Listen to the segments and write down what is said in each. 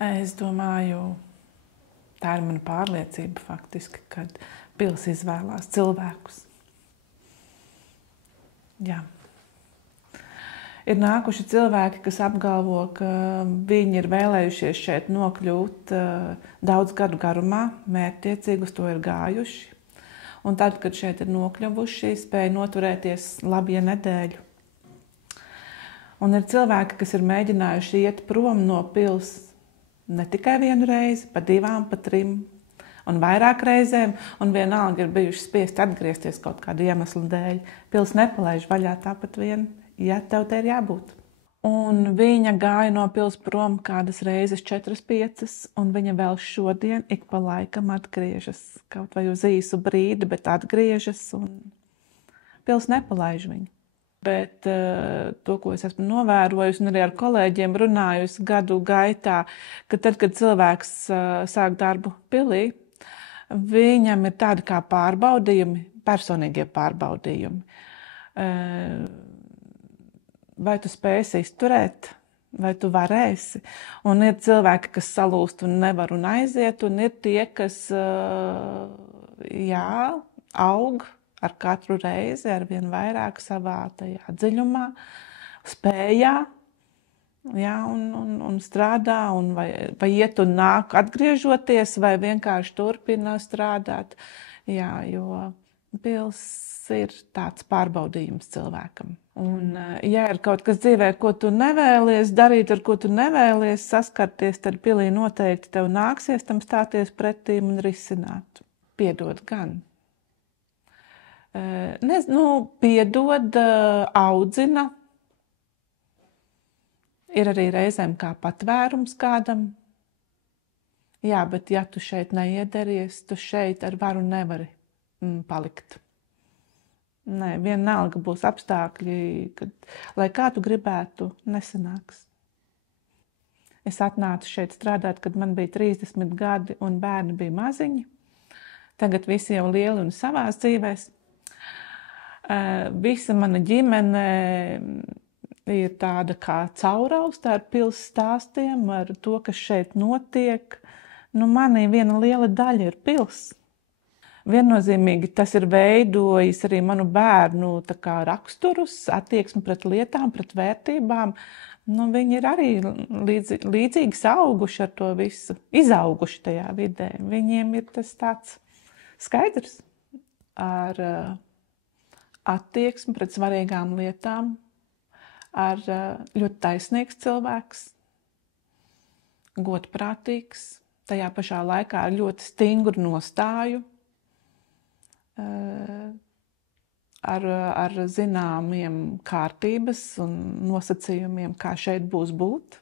Es domāju, tā ir mana pārliecība faktiski, kad pils izvēlās cilvēkus. Jā. Ir nākuši cilvēki, kas apgalvo, ka viņi ir vēlējušies šeit nokļūt daudz gadu garumā, mērķtiecīgi uz to ir gājuši. Un tad, kad šeit ir nokļuvuši, spēja noturēties labi nedēļu. Un ir cilvēki, kas ir mēģinājuši iet prom no pils ne tikai vienu reizi, pa 2, pa 3 un vairāk reizēm, un vienalga ir bijuši spiesti atgriezties kaut kādu iemeslu dēļ. Pils nepalaiž vaļā tāpat vien, ja tev te ir jābūt. Un viņa gāja no pils prom kādas reizes 4, 5, un viņa vēl šodien ik pa laikam atgriežas. Kaut vai uz īsu brīdi, bet atgriežas, un pils nepalaiž viņu. Bet to, ko es esmu novērojusi un arī ar kolēģiem runājusi gadu gaitā, ka tad, kad cilvēks sāk darbu pilī, viņam ir tādi kā pārbaudījumi, personīgie pārbaudījumi. Vai tu spēsi izturēt, vai tu varēsi? Un ir cilvēki, kas salūst un nevar un aiziet, un ir tie, kas aug ar katru reizi, ar vien vairāk savā tajā dziļumā, spējā, un strādā, un vai iet un nāk atgriežoties, vai vienkārši turpina strādāt. Jā, jo pils ir tāds pārbaudījums cilvēkam. Un, ja ir kaut kas dzīvē, ko tu nevēlies darīt, ar ko tu nevēlies saskarties, tad pilī noteikti tev nāksies tam stāties pretīm un risināt. Piedod gan. Piedod, audzina. Ir arī reizēm kā patvērums kādam. Jā, bet ja tu šeit neiederties, tu šeit ar varu nevari palikt. Nē, vienalga būs apstākļi, kad, lai kā tu gribētu, nesanāks. Es atnācu šeit strādāt, kad man bija 30 gadi un bērni bija maziņi. Tagad visi jau lieli un savās dzīvēs. Visa mana ģimene ir tāda kā caurausta ar pils stāstiem, ar to, kas šeit notiek. Manī viena liela daļa ir pils. Viennozīmīgi tas ir veidojis arī manu bērnu raksturus, attieksmi pret lietām, pret vērtībām. Viņi ir arī līdzīgi auguši ar to visu, izauguši tajā vidē. Viņiem ir tas tāds skaidrs ar attieksmi pret svarīgām lietām, ar ļoti taisnīgs cilvēks, godprātīgs, tajā pašā laikā ar ļoti stingru nostāju, ar zināmiem kārtības un nosacījumiem, kā šeit būs būt.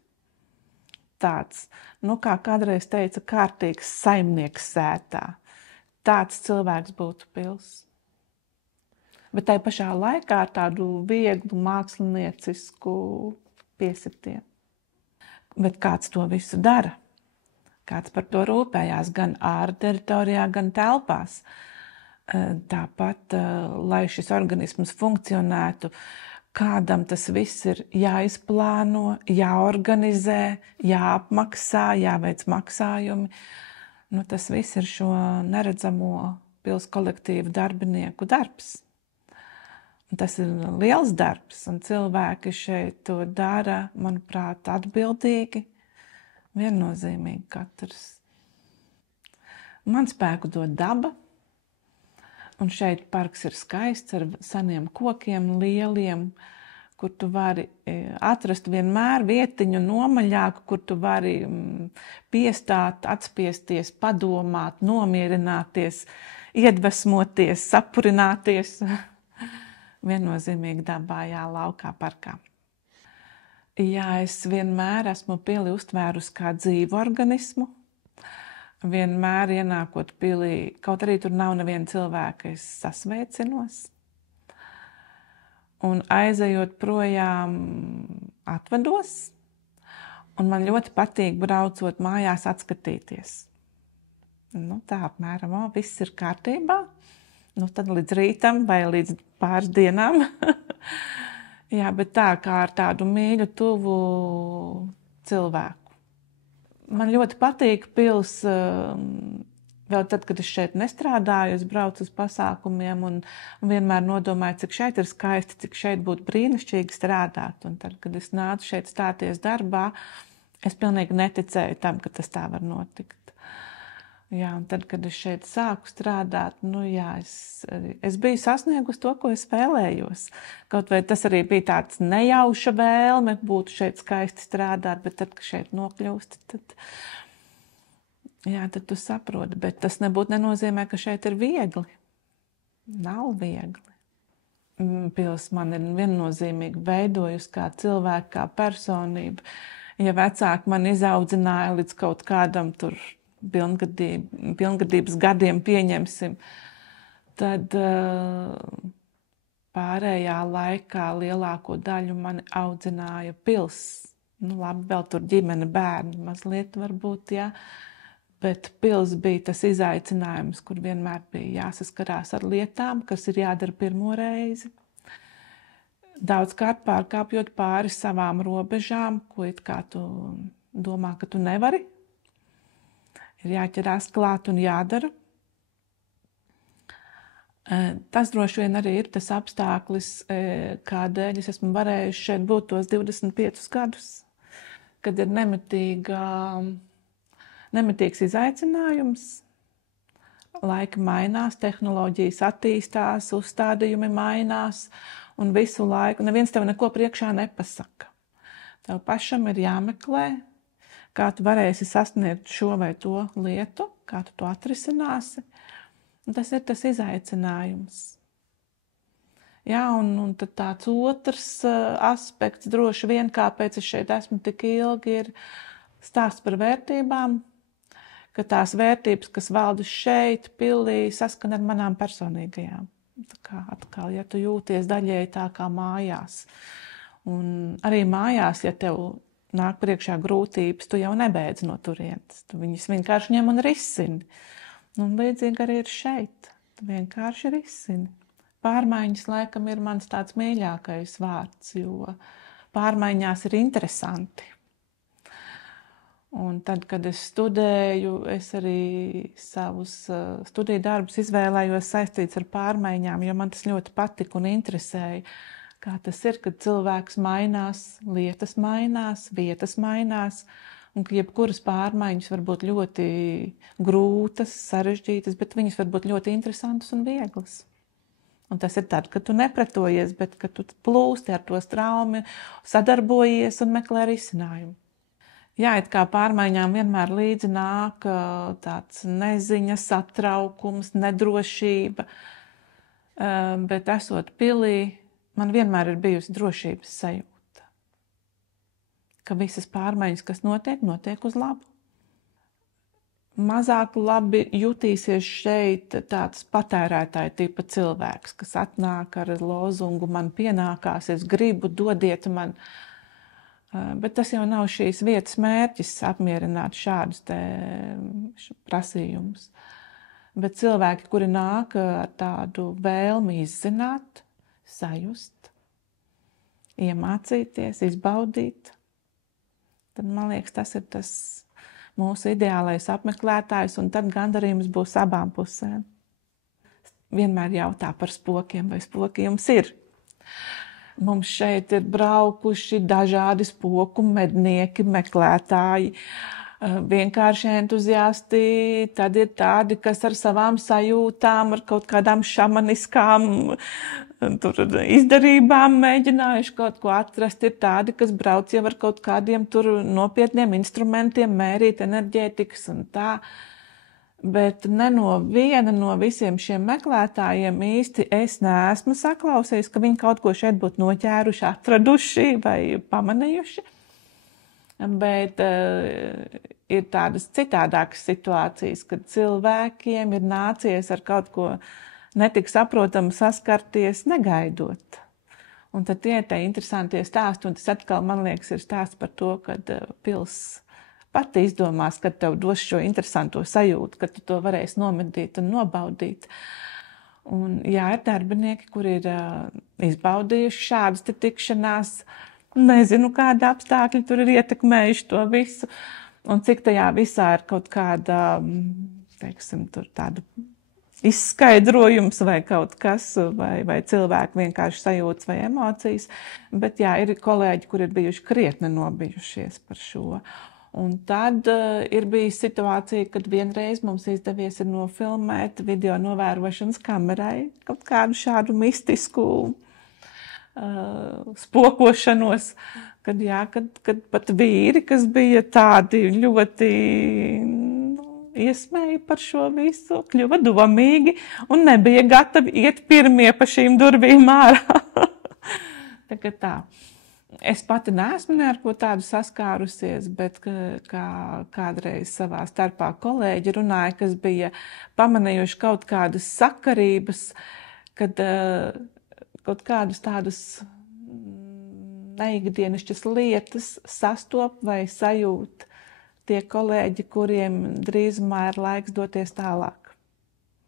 Tāds, kā kādreiz teica, kārtīgs saimnieks sētā. Tāds cilvēks būtu pils. Bet tai pašā laikā ar tādu vieglu māksliniecisku piesitienu. Bet kāds to visu dara? Kāds par to rūpējās gan ārā teritorijā, gan telpās? Tāpat, lai šis organisms funkcionētu, kādam tas viss ir jāizplāno, jāorganizē, jāapmaksā, jāveic maksājumi. Tas viss ir šo neredzamo pils kolektīvu darbinieku darbs. Tas ir liels darbs, un cilvēki šeit to dara, manuprāt, atbildīgi, viennozīmīgi katrs. Man spēku dod daba, un šeit parks ir skaists ar seniem kokiem, lieliem, kur tu vari atrast vienmēr vietiņu nomaļāku, kur tu vari piestāt, atspiesties, padomāt, nomierināties, iedvesmoties, sapurināties. Viennozīmīgi dabā, laukā, parkā. Jā, es vienmēr esmu pili uztvērusi kā dzīvu organismu. Vienmēr ienākot pilī, kaut arī tur nav neviena cilvēka, es sasveicinos. Un aizejot projām atvados. Un man ļoti patīk braucot mājās atskatīties. Tā apmēram, viss ir kārtībā. Tad līdz rītam vai līdz pāris dienām. Jā, bet tā kā ar tādu mīļu, tuvu cilvēku. Man ļoti patīk pils, vēl tad, kad es šeit nestrādāju, es braucu uz pasākumiem un vienmēr nodomāju, cik šeit ir skaisti, cik šeit būtu brīnišķīgi strādāt. Un tad, kad es nācu šeit stāties darbā, es pilnīgi neticēju tam, ka tas tā var notikt. Jā, un tad, kad es šeit sāku strādāt, es biju sasniegusi to, ko es vēlējos. Kaut vai tas arī bija tāds nejauša vēlme, būtu šeit skaisti strādāt, bet tad, kad šeit nokļūsti, tad tu saproti. Bet tas nebūtu nenozīmē, ka šeit ir viegli. Nav viegli. Pils man ir viennozīmīgi veidojusi kā cilvēku, kā personību. Ja vecāki man izaudzināja līdz kaut kādam tur pilngadības gadiem pieņemsim, tad pārējā laikā lielāko daļu mani audzināja pils. Labi, vēl tur ģimene, bērni mazliet varbūt, jā, bet pils bija tas izaicinājums, kur vienmēr bija jāsaskarās ar lietām, kas ir jādara pirmo reizi. Daudzkārt pārkāpjot pāri savām robežām, ko it kā tu domā, ka tu nevari. Ir jāķerās klāt un jādara. Tas droši vien arī ir tas apstākļis, kādēļ es esmu varējuši šeit būt tos 25 gadus, kad ir nemitīgs izaicinājums. Laiki mainās, tehnoloģijas attīstās, uzstādījumi mainās un visu laiku. Neviens tev neko priekšā nepasaka. Tev pašam ir jāmeklē, kā tu varēsi sasniegt šo vai to lietu, kā tu to atrisināsi. Un tas ir tas izaicinājums. Jā, un tad tāds otrs aspekts, droši vien, kāpēc es šeit esmu tik ilgi, ir stāsts par vērtībām, ka tās vērtības, kas valda šeit, pilī, saskan ar manām personīgajām. Tā kā atkal, ja tu jūties daļēji tā kā mājās. Un arī mājās, ja tev nāk priekšā grūtības, tu jau nebeidz no turienes. Tu viņus vienkārši ņem un risini. Un līdzīgi arī ir šeit. Tu vienkārši risini. Pārmaiņas laikam ir mans tāds mīļākais vārds, jo pārmaiņās ir interesanti. Un tad, kad es studēju, es arī savus studiju darbus izvēlējos saistīts ar pārmaiņām, jo man tas ļoti patika un interesēja. Kā tas ir, kad cilvēks mainās, lietas mainās, vietas mainās, un ka jebkuras pārmaiņas var būt ļoti grūtas, sarežģītas, bet viņas var būt ļoti interesantas un vieglas. Un tas ir tad, kad tu nepretojies, bet kad tu plūsti ar to straumi, sadarbojies un meklē risinājumu. Jā, it kā pārmaiņām vienmēr līdzi nāk tāds neziņa, satraukums, nedrošība, bet esot pilī, man vienmēr ir bijusi drošības sajūta, ka visas pārmaiņas, kas notiek uz labu. Mazāk labi jutīsies šeit tāds patērētāja tipa cilvēks, kas atnāk ar lozungu, man pienākās, es gribu, dodiet man. Bet tas jau nav šīs vietas mērķis apmierināt šādus prasījumus. Bet cilvēki, kuri nāk ar tādu vēlmi izzināt, sajust, iemācīties, izbaudīt, tad man liekas, tas ir tas mūsu ideālais apmeklētājs, un tad gandarījums būs abām pusēm. Vienmēr jautā par spokiem, vai spoki jums ir. Mums šeit ir braukuši dažādi spoku mednieki, meklētāji, vienkārši entuziasti, tad ir tādi, kas ar savām sajūtām, ar kaut kādām šamaniskām izdarībām mēģinājuši kaut ko atrast, ir tādi, kas brauc jau ar kaut kādiem tur nopietniem instrumentiem, mērīt enerģētikas un tā. Bet ne no viena no visiem šiem meklētājiem īsti es neesmu saklausījis, ka viņi kaut ko šeit būtu noķēruši, atraduši vai pamanījuši. Bet ir tādas citādākas situācijas, kad cilvēkiem ir nācies ar kaut ko netik saprotamu saskarties negaidot. Un tad tie interesantie stāsti, un tas atkal, man liekas, ir stāsts par to, kad pils pati izdomās, kad tev dos šo interesanto sajūtu, ka tu to varēsi nomedīt un nobaudīt. Un jā, ir darbinieki, kuri ir izbaudījuši šādas tikšanās, nezinu, kāda apstākļi tur ir ietekmējuši to visu. un cik tajā visā ir kaut kāda, teiksim, tur tāda izskaidrojums vai kaut kas, vai cilvēki vienkārši sajūtas vai emocijas. Bet jā, ir kolēģi, kur ir bijuši krietni nobijušies par šo. Un tad ir bijis situācija, kad vienreiz mums izdevies ir nofilmēt video novērošanas kamerai kaut kādu šādu mistisku spokošanos, kad pat vīri, kas bija tādi ļoti iesmēja par šo visu, kļuva domīgi un nebija gatavi iet pirmie pa šīm durvīm ārā. Tagad tā. Es pati neesmu ne ar ko tādu saskārusies, bet kādreiz savā starpā kolēģi runāja, kas bija pamanījuši kaut kādas sakarības, kad kaut kādas tādas neikdienišķas lietas sastop vai sajūt tie kolēģi, kuriem drīzumā ir laiks doties tālāk.